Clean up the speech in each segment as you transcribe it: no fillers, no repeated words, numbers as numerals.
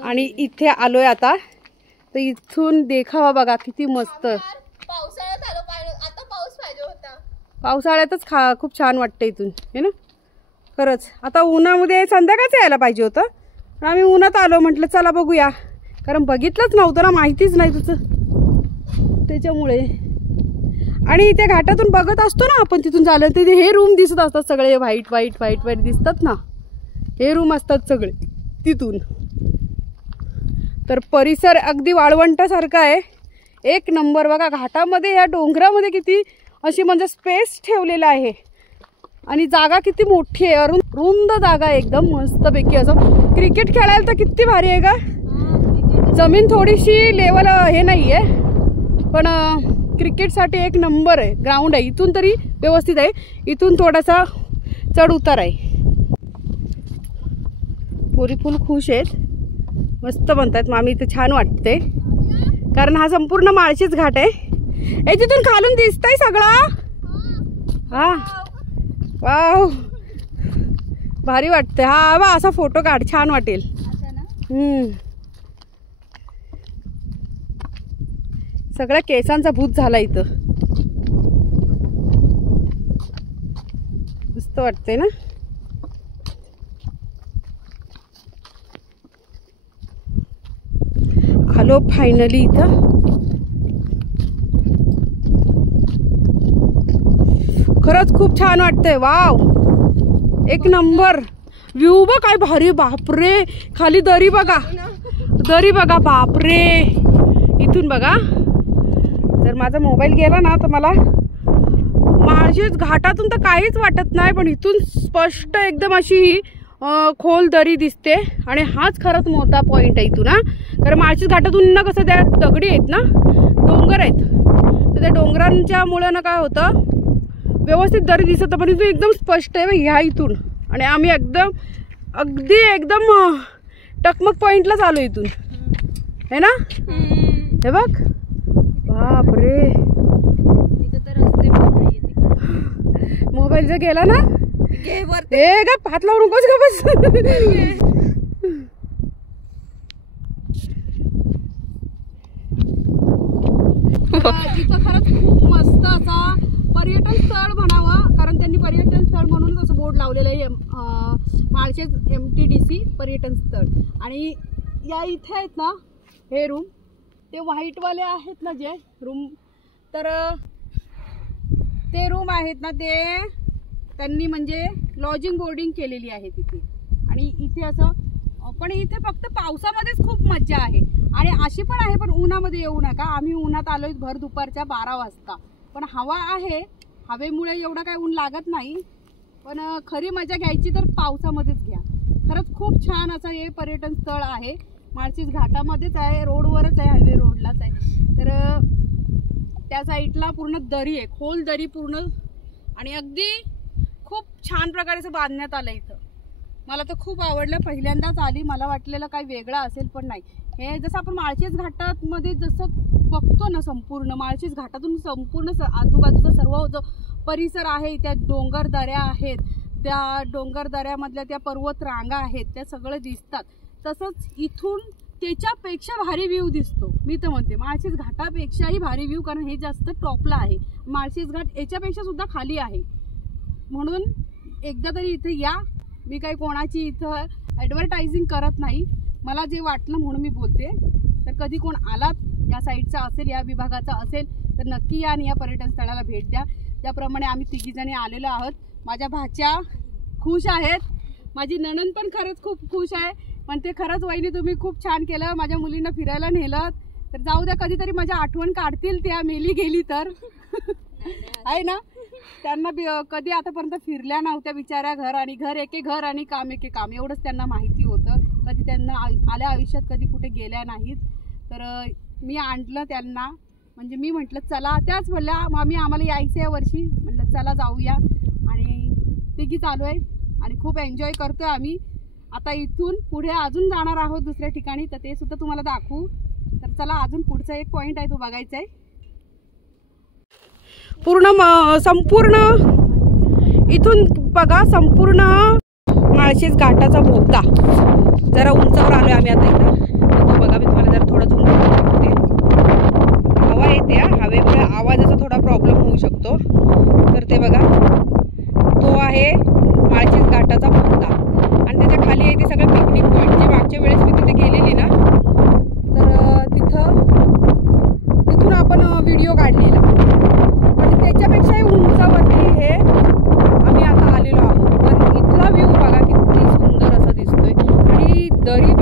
आणि इथे आलोय आता, तर इथून देखावा बघा किती मस्त. पावसाळ्यात आलो, आता पाऊस पाहिजे होता. पावसाळ्यातच खूप छान वाटतं इथून, हे ना. खरंच आता उन्हामध्ये संध्याकाळच यायला पाहिजे होतं, पण आम्ही उन्हात आलो. म्हटलं चला बघूया, कारण बघितलंच नव्हतं ना, माहितीच नाही तुझं, त्याच्यामुळे. आणि इथे घाटातून बघत असतो ना आपण, तिथून झालं तिथे हे रूम दिसत असतात सगळे, व्हाईट व्हाईट व्हाईट व्हाईट दिसतात ना, हे रूम असतात सगळे तिथून. तर परिसर अगदी वाळवंटासारखा आहे, एक नंबर. बघा घाटामध्ये या डोंगरामध्ये किती अशी म्हणजे स्पेस ठेवलेला आहे, आणि जागा किती मोठी आहे, रुंद जागा आहे एकदम मस्तपैकी. असं क्रिकेट खेळायला तर किती भारी आहे का. जमीन थोडीशी लेवल हे नाही आहे, पण क्रिकेटसाठी एक नंबर आहे ग्राउंड आहे. इथून तरी व्यवस्थित आहे, इथून थोडासा चढ उतार आहे. पोरी फुल खुश आहेत, मस्त म्हणतात मामी इथे छान वाटते, कारण हा संपूर्ण माळशीच घाट आहे. हे तिथून खालून दिसतंय सगळं. हा वाव, भारी वाटते. हा बा असा फोटो काढ, छान वाटेल. सगळ्या केसांचा भूत झाला इथं, मस्त वाटते ना. आलो फायनली इथं. खरंच खूप छान वाटतंय. वाव, एक नंबर व्ह्यू बघ काय भारी. बापरे, खाली दरी बघा, दरी बघा, बापरे. इथून बघा, जर माझा मोबाईल गेला ना तर मला माळशेज घाटातून तर काहीच वाटत नाही, पण इथून स्पष्ट एकदम अशी खोल दरी दिसते. आणि हाच खरंच मोठा पॉइंट आहे इथून, हा. कारण माळशेज घाटातून ना कसं त्या दगडी आहेत ना, डोंगर आहेत, तर त्या डोंगरांच्या मुळे ना काय होतं, व्यवस्थित दरी दिसत, पण इथून एकदम स्पष्ट आहे ह्या इथून. आणि आम्ही एकदम अगदी एकदम टकमक पॉइंटलाच आलो इथून, है ना. हे बघ, बापरे. मोबाईल जर गेला ना, ए का हात लावू नकोस का बस. तिथं खरंच खूप मस्त असा पर्यटन स्थळ म्हणावं, कारण त्यांनी पर्यटन स्थळ म्हणूनच असं बोर्ड लावलेलं आहे, माळशेज MTDC पर्यटन स्थळ. आणि या इथे आहेत ना हे रूम, ते व्हाईटवाले आहेत ना जे रूम, तर ते रूम आहेत ना, ते त्यांनी म्हणजे लॉजिंग बोर्डिंग केलेली आहे तिथे. आणि इथे असं, पण इथे फक्त पावसामध्येच खूप मज्जा आहे. आणि अशी पण आहे, पण उन्हामध्ये येऊ नका. आम्ही उन्हात आलोय भर दुपारच्या 12 वाजता, पण हवा आहे, हवेमुळे एवढं काय ऊन लागत नाही. पण खरी मजा घ्यायची तर पावसामध्येच घ्या. खरंच खूप छान असं हे पर्यटन स्थळ आहे, माळशेज घाटामध्येच आहे, रोडवरच आहे, हायवे रोडलाच आहे. तर त्या साईडला पूर्ण दरी आहे, खोल दरी पूर्ण, आणि अगदी खूप छान प्रकारे असं बांधण्यात आलं इथं. मला तर खूप आवडलं, पहिल्यांदाच आली, मला वाटलेलं काही वेगळं असेल, पण नाही. हे जसं आपण माळशेज घाटामध्ये जसं बघतो ना, संपूर्ण माळशेज घाटातून संपूर्ण आजूबाजूचा सर्व जो परिसर आहे, त्या डोंगर दऱ्या आहेत, त्या डोंगर दऱ्यामधल्या त्या पर्वत रांगा आहेत, त्या सगळं दिसतात. तसंच इथून त्याच्यापेक्षा भारी व्ह्यू दिसतो. मी तर म्हणते माळशेज घाटापेक्षाही भारी व्ह्यू, कारण हे जास्त टॉपला आहे. माळशेज घाट याच्यापेक्षा सुद्धा खाली आहे. म्हणून एकदा तरी इथे या. मी काही कोणाची इथं ॲडव्हर्टायझिंग करत नाही, मला जे वाटलं म्हणून मी बोलते. तर कधी कोण आलात या साईडचा असेल, या विभागाचा असेल, तर नक्की या आणि या पर्यटन स्थळाला भेट द्या. त्याप्रमाणे आम्ही तिघीजणी आलेलो आहोत. माझ्या भाच्या खुश आहेत, माझी नणंद पण खरंच खूप खुश आहे. पण ते खरंच वहिनी तुम्ही खूप छान केलं, माझ्या मुलींना फिरायला नेलं. तर जाऊ द्या, कधीतरी माझ्या आठवण काढतील त्या, मेली गेली तर आहे ना. त्यांना कधी आतापर्यंत फिरल्या नव्हत्या बिचाऱ्या. घर आणि घर एके घर आणि काम एके काम, एवढंच त्यांना माहिती होतं. कधी त्यांना आल्या आयुष्यात कधी कुठे गेल्या नाहीत. तर मी आणलं त्यांना, म्हणजे मी म्हटलं चला, त्याच म्हणल्या मामी आम्हाला यायचं या वर्षी, म्हटलं चला जाऊया. आणि तिघी चालू आहे आणि खूप एन्जॉय करतोय आम्ही. आता इथून पुढे अजून जाणार आहोत दुसऱ्या ठिकाणी, तर ते सुद्धा तुम्हाला दाखवू. तर चला, अजून पुढचा एक पॉइंट आहे तो बघायचा आहे. संपूर्ण इथून बघा, संपूर्ण माळशेज घाटाचा बोगदा. जरा उंचावर आलोय आम्ही आता इथं.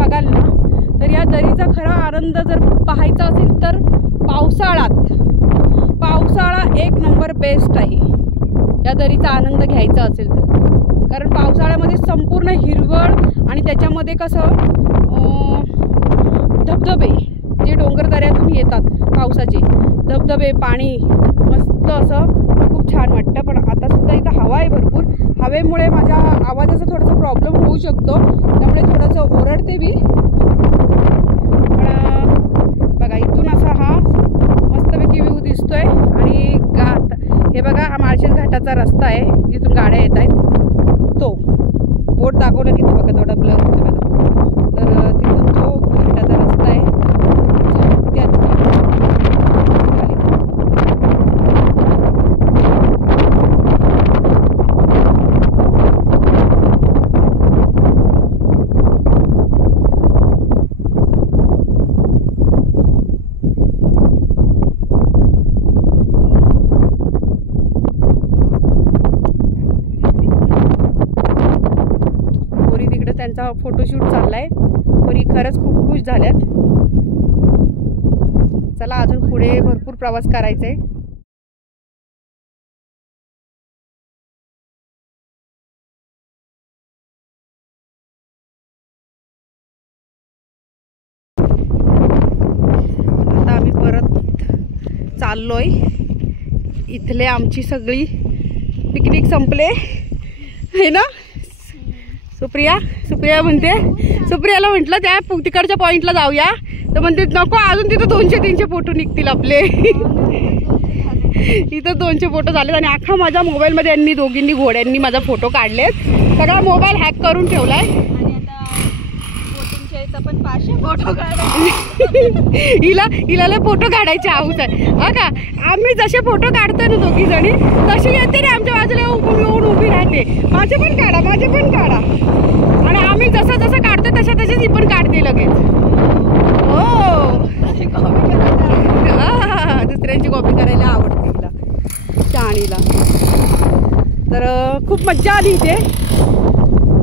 बघाल ना तर या दरीचा खरा आनंद जर पाहायचा असेल तर पावसाळा एक नंबर बेस्ट आहे या दरीचा आनंद घ्यायचा असेल तर. कारण पावसाळ्यामध्ये संपूर्ण हिरवळ आणि त्याच्यामध्ये कसं धबधबे जे डोंगरदऱ्यातून येतात पावसाचे धबधबे पाणी मस्त असं खूप छान वाटतं. पण आता सुद्धा इथं हवा आहे भरपूर. हवेमुळे माझ्या आवाजाचा थोडासा प्रॉब्लेम होऊ शकतो त्यामुळे थोडंसं ओरडते मी. पण बघा इथून असा हा मस्तपैकी व्ह्यू दिसतोय. आणि घाट हे बघा हा माळशेज घाटाचा रस्ता आहे जिथून गाड्या येत आहेत. तो बोट दाखवलं की बघा थोडा ब्लर होतो बघा. तर तिथून तो घाटाचा रस्ता आहे त्यात त्यांचा फोटोशूट चाललाय. परी खरंच खूप खुश झाल्यात. चला अजून पुढे भरपूर प्रवास करायचा आहे. आता आम्ही परत चाललोय. इथले आमची सगळी पिकनिक संपले आहे ना. सुप्रिया म्हणते सुप्रियाला म्हटलं त्या तिकडच्या पॉइंटला जाऊया तर म्हणते नको अजून तिथं 200-300 फोटो निघतील आपले. इथं 200 फोटो झालेत आणि अख्खा माझ्या मोबाईलमध्ये यांनी दोघींनी घोड्यांनी माझा फोटो काढलेत. सगळा मोबाईल हॅक करून ठेवलाय. पण 500 फोटो हिला फोटो काढायचे हाऊस आहे हा का. आम्ही जसे फोटो काढतोय ना दोघी जणी तशी येते रे आमच्या बाजूला येऊन उभी राहते. माझे पण काढा. आणि आम्ही जसं काढतो तशीच ही पण काढते लगेच. हो दुसऱ्यांची कॉपी करायला आवडते तिला शहाणीला. तर खूप मज्जा आली इथे.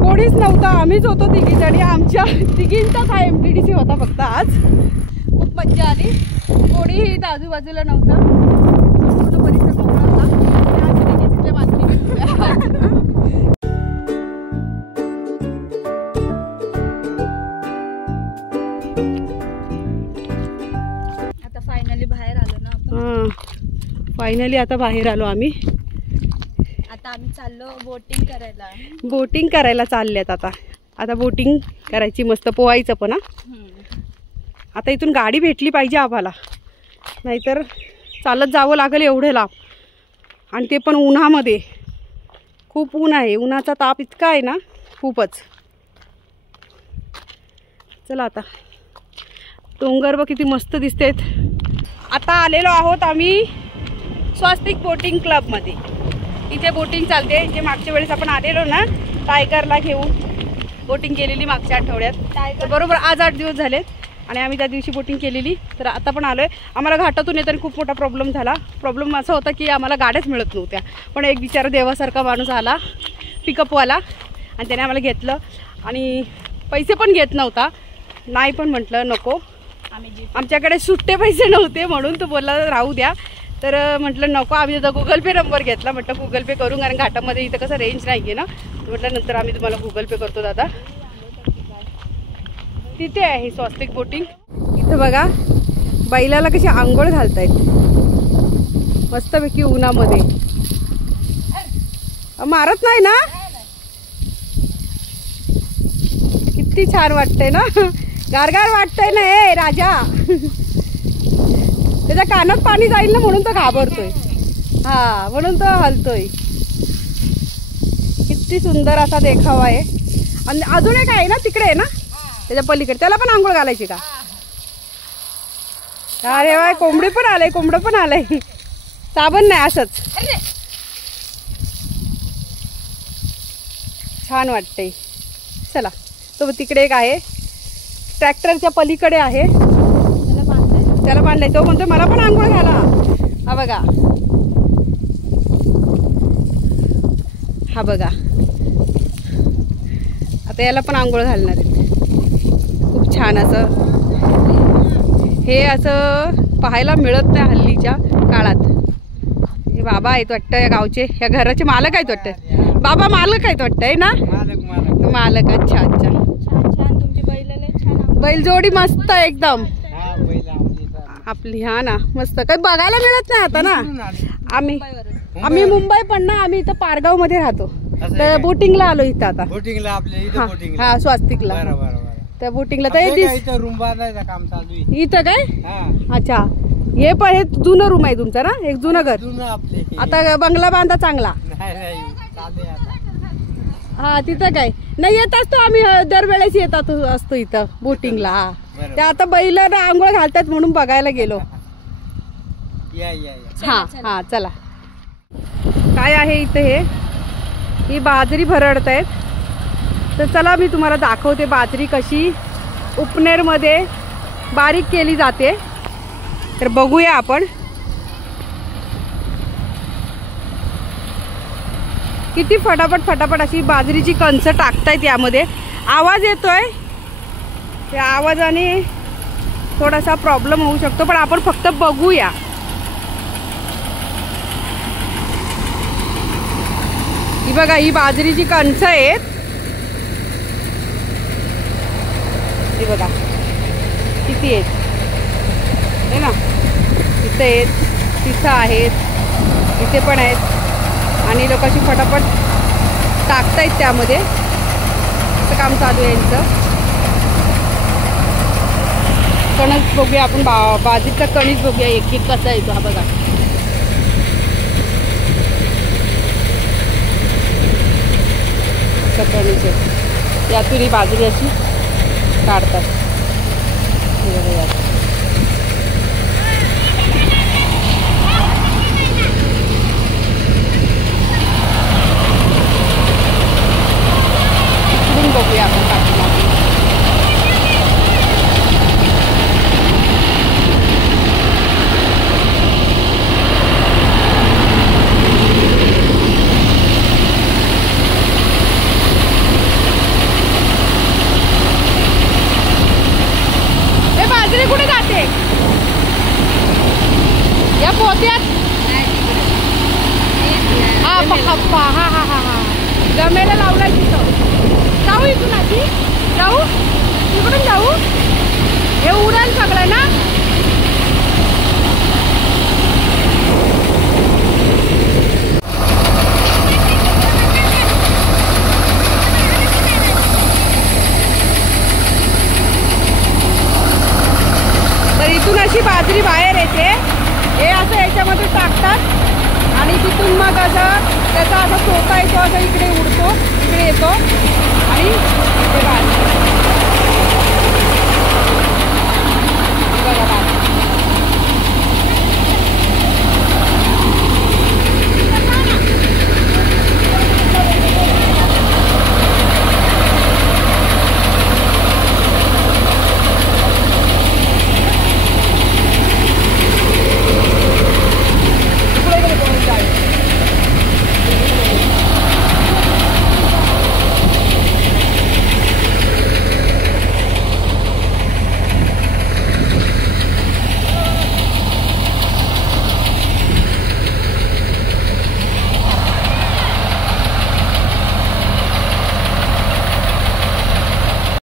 कोणीच नव्हता आम्हीच होतो तिघी जणी. आमच्या तिघींचाच हा MTDC होता फक्त आज. खूप मज्जा आली. कोणीही इथं आजूबाजूला नव्हतं. संपूर्ण परिसर मोकळा होता. आज तिघीच इथल्या बातमी. आता फायनली बाहेर आलो ना आपण. फायनली आता बाहेर आलो आम्ही. आता आम्ही चाललो बोटिंग करायला चालल्यात. आता बोटिंग करायची मस्त पोहायचं पण. आता इथून गाडी भेटली पाहिजे आम्हाला नाहीतर चालत जावं लागेल एवढे लांब. आणि ते पण उन्हामध्ये. खूप ऊन आहे. उन्हाचा ताप इतका आहे ना खूपच. चला आता डोंगर बघ किती मस्त दिसतेत. आता आलेलो आहोत आम्ही स्वस्तिक बोटिंग क्लबमध्ये. इथे बोटिंग चालते. जे मागच्या वेळेस आपण आलेलो ना टायगरला घेऊन बोटिंग केलेली मागच्या आठवड्यात. तर बरोबर आज 8 दिवस झालेत आणि आम्ही त्या दिवशी बोटिंग केलेली. तर आता पण आलो आहे. आम्हाला घाटातून येताना खूप मोठा प्रॉब्लेम झाला. प्रॉब्लेम असा होता की आम्हाला गाड्याच मिळत नव्हत्या. पण एक बिचारा देवासारखा माणूस आला पिकअपवाला आणि त्याने आम्हाला घेतलं. आणि पैसे पण घेत नव्हता. नाही पण म्हटलं नको. आमच्याकडे सुट्टे पैसे नव्हते म्हणून तो बोलला राहू द्या. तर म्हटलं नको. आम्ही आता Google Pay नंबर घेतला. म्हटलं Google Pay करू कारण घाटामध्ये इथं कसं रेंज नाही आहे ना. म्हटलं नंतर आम्ही तुम्हाला Google Pay करतो दादा. तिथे आहे स्वस्तिक बोटिंग. इथं बघा बैलाला कशी आंघोळ घालतायत मस्तपैकी उन्हामध्ये. मारत नाही ना. किती छान वाटतंय ना. गारगार वाटतंय ना. ए राजा त्याच्या कानात पाणी जाईल ना म्हणून तो घाबरतोय. म्हणून तो हलतोय. किती सुंदर असा देखावा आहे. आणि अजून एक आहे ना तिकडे आहे ना त्याच्या पलीकडे. त्याला पण आंघोळ घालायची का. अरे वा कोंबडी पण आलंय. कोंबडं पण आलंय. साबण नाही असंच छान वाटतंय. चला तो तिकडे एक आहे ट्रॅक्टरच्या पलीकडे आहे. त्याला बांधलाय. तो म्हणतो मला पण आंघोळ घाला. हा बघा आता याला पण आंघोळ घालणार आहेत. खूप छान असं. हे असं पाहायला मिळत नाही हल्लीच्या काळात. हे बाबा आहेत वाटतं या गावचे, या घराचे मालक आहेत वाटतं. बाबा मालक आहेत वाटतं आहे ना? मालक. अच्छा अच्छा. छान छान तुमची बैल छान. बैलजोडी मस्त आहे एकदम आपली. हा ना मस्त. काही बघायला मिळत नाही आता ना. आम्ही मुंबई पण ना, आम्ही इथं पारगाव मध्ये राहतो. तर बोटिंगला आलो इथं आता. बोटिंगला आपल्या हा स्वस्तिकला. त्या बोटिंगला तर रूम बांधायचं काम चालू आहे इथं काय. अच्छा. हे पण हे जुनं रूम आहे तुमचं ना, एक जुनं घर. आता बंगला बांधा चांगला. हा तिथं काय नाही, येत असतो आम्ही दरवेळेस येत असतो इथं बोटिंगला. हा ते आता बैलांना आंघोळ घालतात म्हणून बघायला गेलो. हा हा चला. काय आहे इथं ही बाजरी भरडत आहेत. तर चला मी तुम्हाला दाखवते बाजरी कशी उपनेरमध्ये बारीक केली जाते. तर बघूया आपण. किती फटाफट अशी बाजरीची कणसं टाकतायत यामध्ये. आवाज येतोय, त्या आवाजाने थोडासा प्रॉब्लेम होऊ शकतो, पण आपण फक्त बघूया. ही बघा, ही बाजरीची कणसं आहेत. ही बघा किती आहेत है ना. इथे आहेत, तिथं आहेत, इथे पण आहेत. आणि लोक अशी फटाफट टाकतायत त्यामध्ये. असं काम चालू आहे यांचं. कणस बघूया आपण. बाजरीचा कणीस बघूया एक एक कसा येतो. हा बघा कणीस आहे. यातून ही बाजरी अशी काढतात. बघूया आपण पाठीमागे. हे बाजरी कुठे जाते या पोत्यात. हा हा हा हा हा गमेला लावलाय तिथं. जाऊ इथून आधी जाऊ, इकडून जाऊ. हे उडाल सगळं ना. तर इथून अशी बाजरी बाहेर येते. हे असं याच्यामध्ये टाकतात आणि तिथून मग असं त्याचा असा चोथा येतो, असं इकडे उडतो, इकडे येतो आणि इथे बाजरी.